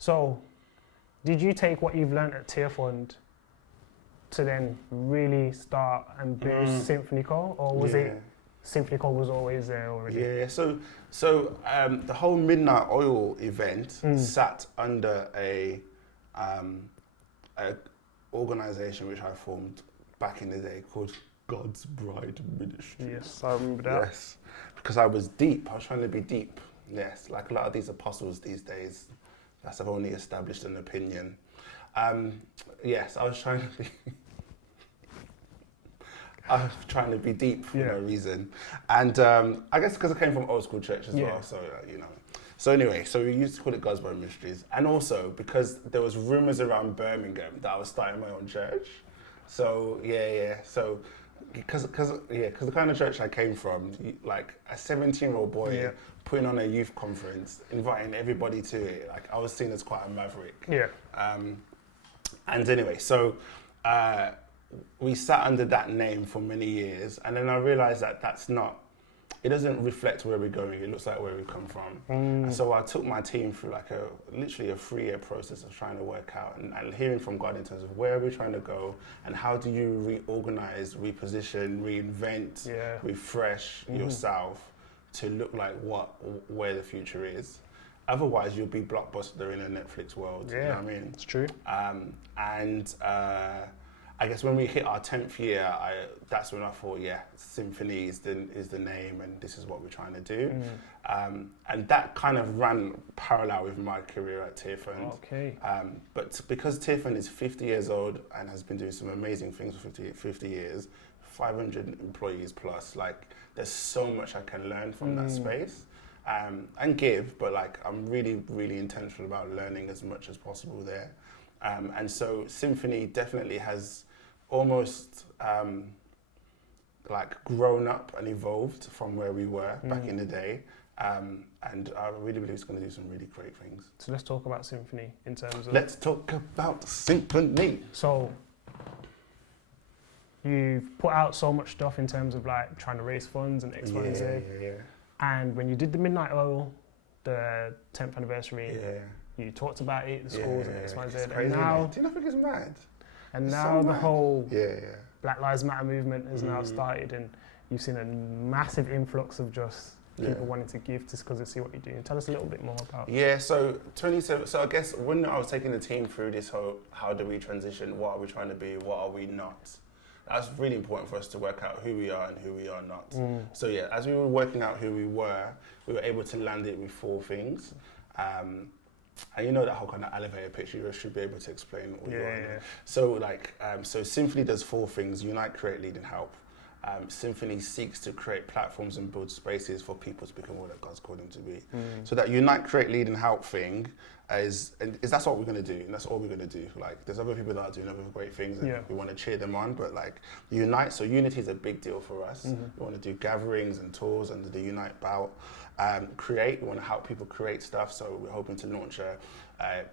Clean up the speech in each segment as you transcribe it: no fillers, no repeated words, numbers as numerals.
So, did you take what you've learned at TearFund to then really start and boost Symphony Co, or was it Symphony Co was always there already? Yeah. So the whole Midnight Oil event sat under a organisation which I formed back in the day called God's Bride Ministry. Yes, I remember that. Yes, because I was deep. I was trying to be deep. Yes, like a lot of these apostles these days, that's have only established an opinion. Yes, I was trying to be. I was trying to be deep for no reason, and I guess because I came from old school church as well. So you know. So anyway, so we used to call it God's Bride Ministries, and also because there was rumours around Birmingham that I was starting my own church. So so because the kind of church I came from, like a 17-year-old boy putting on a youth conference, inviting everybody to it, like I was seen as quite a maverick. Yeah. And anyway, so we sat under that name for many years, and then I realised that it doesn't reflect where we're going. It looks like where we come from. And so I took my team through like literally a 3-year process of trying to work out and hearing from God in terms of where are we trying to go and how do you reorganize, reposition, reinvent, refresh yourself to look like where the future is. Otherwise, you'll be blockbuster in a Netflix world. You know what I mean? It's true. I guess when we hit our 10th year, that's when I thought, Symphony is the name, and this is what we're trying to do. And that kind of ran parallel with my career at TearFund. Okay. But because TearFund is 50 years old and has been doing some amazing things for 50 years, 500 employees plus, like there's so much I can learn from that space and give, but like I'm really, really intentional about learning as much as possible there. And so Symphony definitely has almost like grown up and evolved from where we were back in the day. And I really believe it's going to do some really great things. So let's talk about Symphony in terms of... Let's talk about Symphony. So you've put out so much stuff in terms of like trying to raise funds and X, Y, and Z. And when you did the Midnight Oil, the 10th anniversary, you talked about it, the schools and X, Y, and Z. And now, do you not think it's mad? And now the whole Black Lives Matter movement has now started, and you've seen a massive influx of just people wanting to give just because they see what you're doing. Tell us a little bit more about it. Yeah, so I guess when I was taking the team through this whole, how do we transition, what are we trying to be, what are we not? That's really important for us to work out who we are and who we are not. So as we were working out who we were able to land it with 4 things. And you know that whole kind of elevator pitch, you should be able to explain what you are. So so Symphony does 4 things: unite, create, lead, and help. Symphony seeks to create platforms and build spaces for people to become all that God's called them to be. So that unite, create, lead, and help thing is that's what we're going to do, and that's all we're going to do. Like, there's other people that are doing other great things, and we want to cheer them on. But like, unite. So unity is a big deal for us. We want to do gatherings and tours under the Unite bout. Create. We want to help people create stuff. So we're hoping to launch a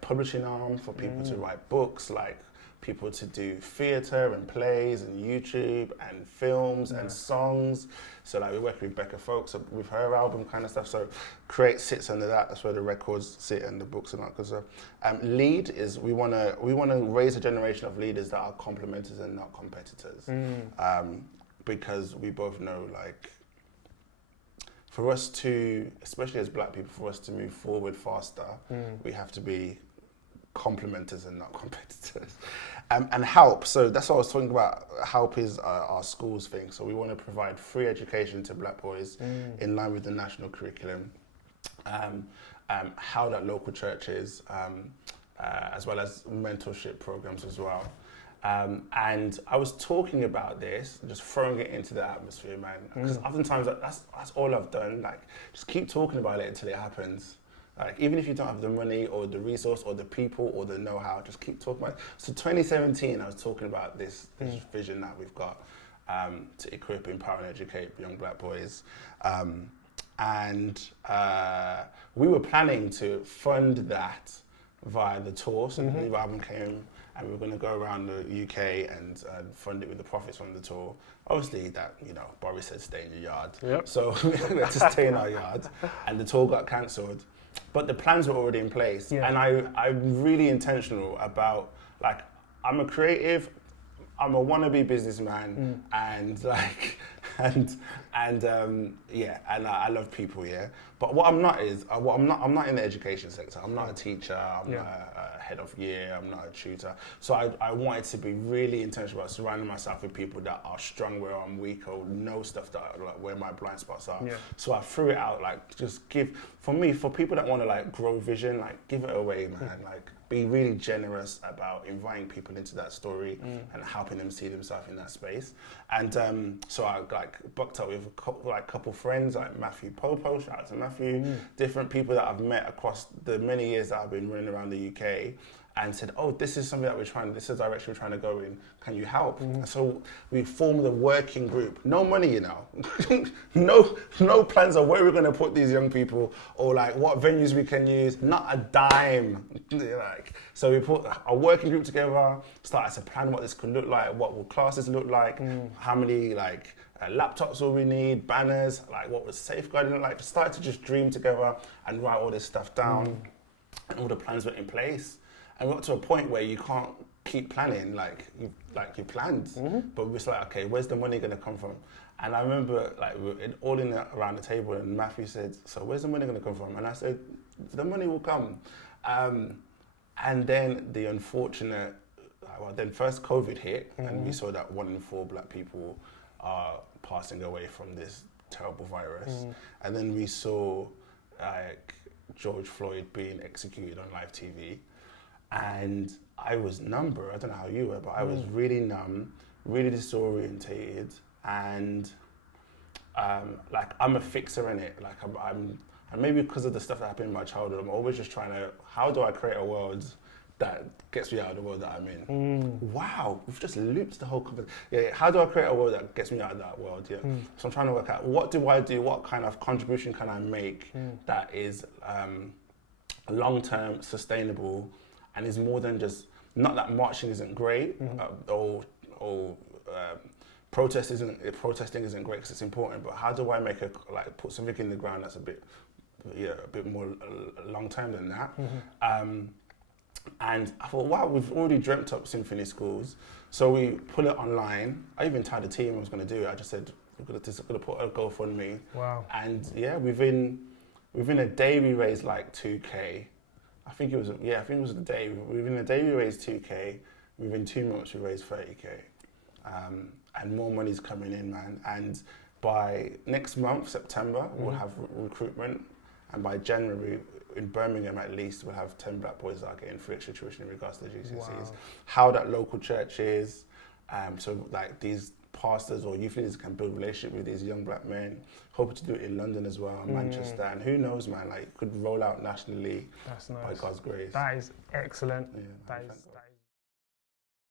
publishing arm for people to write books, like people to do theatre and plays and YouTube and films and songs. So like we work with Becca Folks with her album kind of stuff. So create sits under that. That's where the records sit and the books and that kind of stuff. Lead is we want to raise a generation of leaders that are complementers and not competitors. Because we both know, like, for us to, especially as Black people, for us to move forward faster, we have to be complementers and not competitors. And help, so that's what I was talking about. Help is our schools thing. So we want to provide free education to Black boys in line with the national curriculum. How that local churches, as well as mentorship programs as well. And I was talking about this, just throwing it into the atmosphere, man. Because oftentimes that's all I've done. Like, just keep talking about it until it happens. Like, even if you don't have the money or the resource or the people or the know-how, just keep talking about it. So 2017, I was talking about this vision that we've got to equip, empower, and educate young Black boys. And we were planning to fund that via the tour. So the new album came, and we were going to go around the UK and fund it with the profits from the tour. Obviously, that, Boris said stay in your yard. So we had to stay in our yard, and the tour got cancelled. but the plans were already in place. Yeah. And I'm really intentional about, like, I'm a creative, I'm a wannabe businessman, and like, and yeah, and I love people, yeah. But what I'm not is, I'm not in the education sector. I'm not a teacher. I'm not a head of year. I'm not a tutor. So I wanted to be really intentional about surrounding myself with people that are strong where I'm weak, or know stuff that like where my blind spots are. Yeah. So I threw it out, like, just give, for people that want to like grow vision, like, give it away, man. Like, be really generous about inviting people into that story and helping them see themselves in that space. And so I like booked up with a couple friends, like Matthew Popo, shout out to Matthew, different people that I've met across the many years that I've been running around the UK, and said, oh, this is something that this is the direction we're trying to go in. Can you help? So we formed a working group. No money, you know. no plans of where we're going to put these young people, or like what venues we can use. Not a dime. Like, so we put a working group together, started to plan what this could look like, what will classes look like, how many like laptops will we need, banners, like what was safeguarding look like. Started to just dream together and write all this stuff down, and all the plans were in place. And we got to a point where you can't keep planning like you planned, but we're just like, okay, where's the money going to come from? And I remember like we were all around the table, and Matthew said, so where's the money going to come from? And I said, the money will come. And then the unfortunate, then first COVID hit, and we saw that 1 in 4 black people are passing away from this terrible virus. And then we saw like George Floyd being executed on live TV. And I was numb, bro. I don't know how you were, but I was really numb, really disorientated, and like, I'm a fixer in it. Like, I'm and maybe because of the stuff that happened in my childhood, I'm always just trying to, how do I create a world that gets me out of the world that I'm in? Wow, we've just looped the whole conversation. Yeah, how do I create a world that gets me out of that world? Yeah. So I'm trying to work out, what do I do? What kind of contribution can I make that is long-term, sustainable, and is more than just, not that marching isn't great, or protesting isn't great because it's important, but how do I make put something in the ground that's a bit more long term than that? And I thought, wow, we've already dreamt up Symphony schools, so we put it online. I even told the team I was going to do it. I just said, we're going to put a GoFundMe. Wow. And yeah, within a day we raised like 2K. I think it was a day. Within a day we raised 2K. Within 2 months we raised 30K. And more money's coming in, man. And by next month, September, we'll have recruitment. And by January, in Birmingham at least, we'll have 10 black boys that are getting free extra tuition in regards to the GCSEs. Wow. How that local church is, so like these pastors or youth leaders can build relationship with these young black men. Hoping to do it in London as well, Manchester, and who knows, man, like, it could roll out nationally. That's nice. By God's grace. That is excellent. Yeah, that is